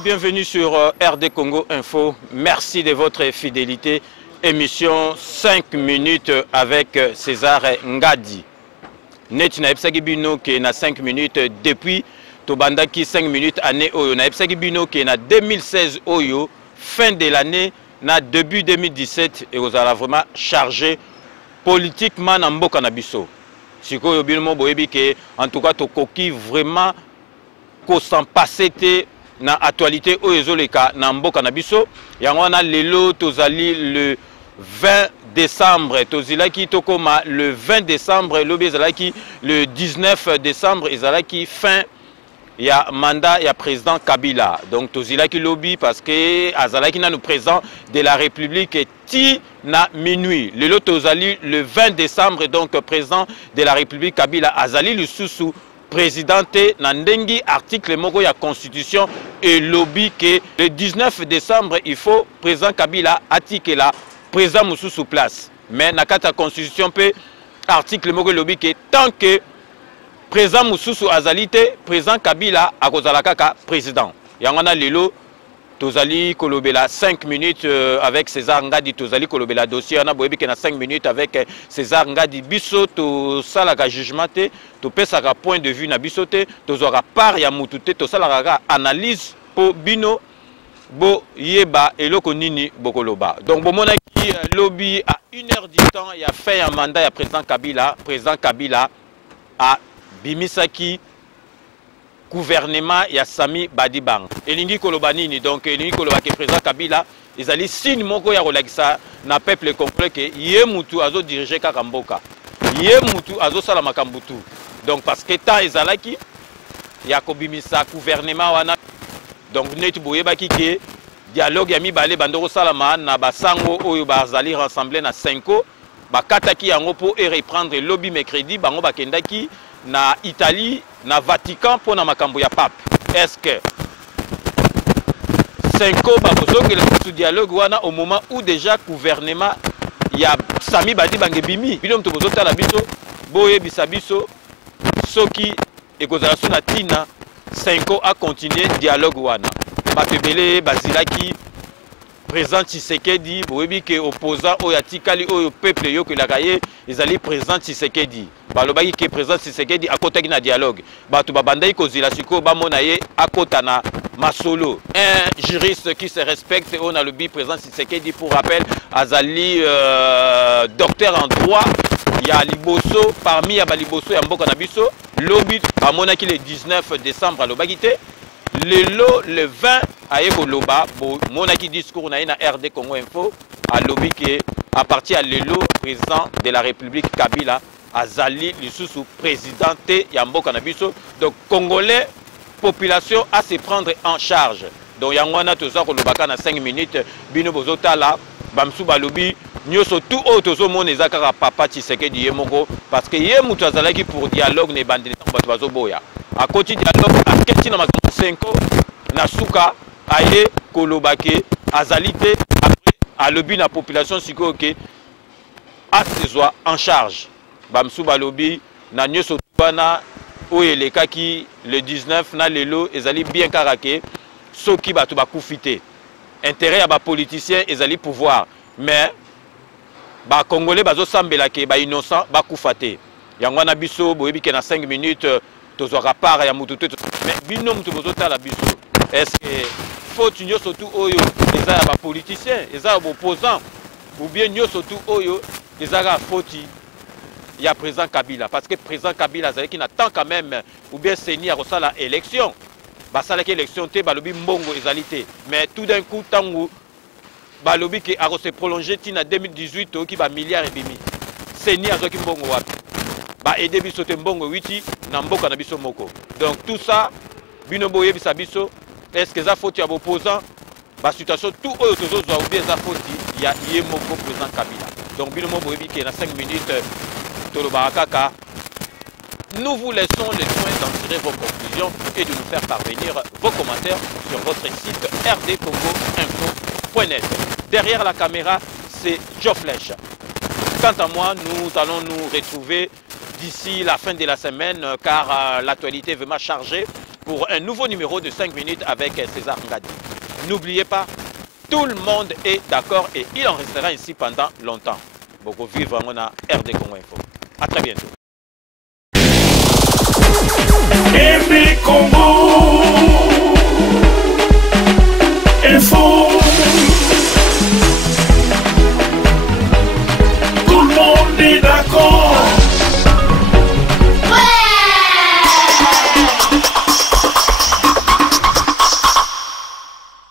bienvenue sur RD Congo Info. Merci de votre fidélité. Émission 5 minutes avec César Ngadi. Net na epsaki bino ke na 5 minutes depuis Tobandaki 5 minutes année Oyo. Na epsaki bino ke na 2016 Oyo, fin de l'année, na début 2017, et vous allez vraiment chargé politiquement na mboka na biso. Sikoyo bino boyebi ke en tout cas tokoki vraiment ko s'en passer na actualité oyezoleka na mboka na biso. Yango na lelo tozali le 20 décembre, tozilaki tokoma le 20 décembre, lobi ezalaki le 19 décembre, ezalaki fin ya mandat ya président Kabila. Donc tozilaki lobi parce que azalaki na nous président de la République ti na minuit. Lelo tozali le 20 décembre, donc président de la République Kabila azali lisusu présidenté Nandengi article moko ya constitution et lobby que le 19 décembre il faut président Kabila atikela président Moussou sous place. Mais na kata constitution pe article moko lobby que tant que président Moussou sous azalité président Kabila akozala kaka président. Yangana lelo tozali kolobela 5 minutes avec César Ngadi, tozali kolobela dossier on a boyebi que na 5 minutes avec César Ngadi biso to salaka jugement te to pesaka point de vue na biso te tozora part ya mutu te to salaka analyse po bino bo yeba eloko nini bokoloba. Donc bomona ki lobby à 1 heure du temps il y a fait un mandat ya président Kabila a bimisaki gouvernement ya Sami Badibang. Elingi koloba nini donc elingi koloba ke président Kabila ezali signe moko ya kolakisa na peuple congolais ke ye mutu azo diriger kaka mboka. Ye mutu azo sala makambutu. Donc parce que ta ezalaki ya kobimisa gouvernement wana. Donc neti boyebaki ke dialogue ya mibale bandoko salama na basango oyo bazali rassembler na 5 bakataki yango po e reprendre lobby mercredi bango bakendaki na Italie na Vatican pour na makambo ya pape. Est-ce que 5 bakozongela sous dialogue wana au moment où déjà gouvernement ya Sami Badibang bimi bino mto bozotala biso boye bisabiso soki ekozala suna tina 5 a continuer dialogue wana batebele bazilaki président Tshisekedi boyebi ke opposant oyo atikali oyo peuple yo kelaka ye ezali président Tshisekedi balobaki ke président Tshisekedi akotaki na dialogue bato babandaki kozila siko bamona ye akota na masolo. Un juriste qui se respecte on a le président Tshisekedi pour rappel azali docteur en droit ya liboso parmi ya baliboso ya mboka na biso lobi amonaki le 19 décembre alobaki te le 20 aye koloba monaki discours na na RD Congo Info alobi ke à partir à lelo président de la République Kabila azali lisusu présidenté ya mboka na biso. Donc congolais population à se prendre en charge. Donc yango wana toza kolobaka na 5 minutes bino bozotala bamsu balobi nyoso tout autre zomona ezaka papa Tshisekedi ye moko parce que ye mutu azalaki pour dialogue ne bandeli bato bazoboya à côté dialogue à keti na makambo 5 na suka aye kolobake azalité après alobi na population siko ke a sezwa en charge bamsu balobi na nyoso bana oyo elekaki le 19 na lelo ezali bien karake soki bato bakufite intérêt ya ba politicien ezali pouvoir mais ba congolais bazosambela ke ba innocent bakufate yango na biso boyebi ke na 5 minutes tozwaka part ya mutu te mais bino mutu bozotala biso est-ce que faute nyoso tu oyo eza ya ba politicien eza ya opposant ou bien nyoso tu oyo eza ya faute ya président Kabila parce que président Kabila azalaki na tant quand même ou bien seni ya kosala élection basalaki élection te balobi mbongo ezalité mais tout d'un coup tango balobi ke ako se prolonger tina 2018 oki ba milliard et demi seni azoki mbongo wapi ba aider biso te mbongo witi na mboka na biso moko. Donc tout ça bino boye bisa biso est-ce que ça faute ya opposant ba situation tout oyo tozozwa ou bien ça faute ya ye moko président Kabila. Donc bino boye bi ke na 5 minutes toloba kaka nous vous laissons le soin d'en tirer vos conclusions et de nous faire parvenir vos commentaires sur votre site rdcongoinfo.net. Derrière la caméra, c'est Joe Flèche. Quant à moi, nous allons nous retrouver d'ici la fin de la semaine car l'actualité est vraiment chargée pour un nouveau numéro de 5 minutes avec César Ngadi. N'oubliez pas, tout le monde est d'accord et il en restera ainsi pendant longtemps. Beaucoup vivre en RD Congo Info. À très bientôt. Congo.